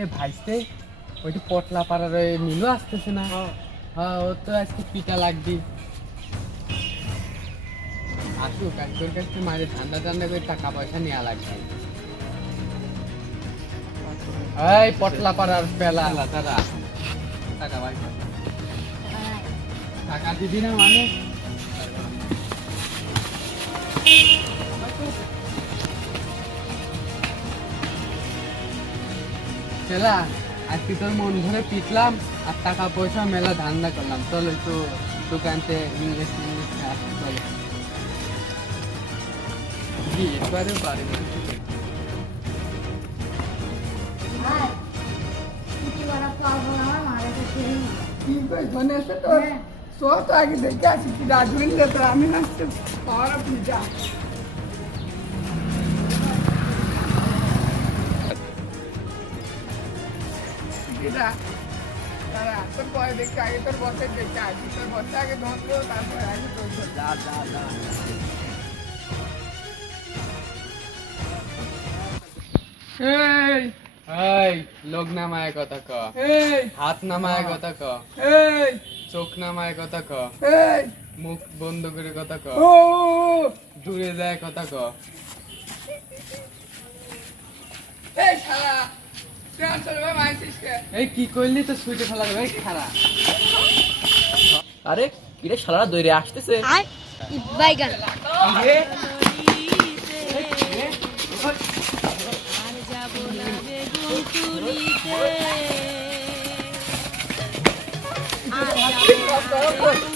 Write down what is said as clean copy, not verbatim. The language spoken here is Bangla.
এ ভাইস্তে ওইটি পটলা পাড়ার ওই নীলু আসতেছে না? হ্যাঁ, ও তো আজকে পিঠা লাগবি। আসুক, আজকে ওর কাছে মাঝে ঠান্ডা ঠান্ডা করে টাকা পয়সা নেওয়া লাগবে। এই পটলা পাড়ার পেলা তারা টাকা ভাই, টাকা দিবি না মানে? পেলা, আজকে তোর মন ভরে পিটলাম আর টাকা পয়সা মেলা ধান্দা করলাম। চল একটু দোকানতে ইংলিশ চল। এবারে পারি আগে দেখে আসি কি রাজুন তো আমি নাচতে পাওয়ার পিজা তোর পরে দেখতে আগে তোর বসে দেখতে আসি, তোর বসে আগে ধরবো তারপরে আগে তোর যা যা যা। এই লোক নামায় কথা ক, হাত নামায় কথা ক, চোখ নামায় কথা ক, মুখ বন্ধ করে কথা ক, দূরে যায় কথা ক। এই কি করলি তো সুইটে ফেলা দেবে খারাপ। আরে কিরে শালারা দৌড়ে আসতেছে। বাইগান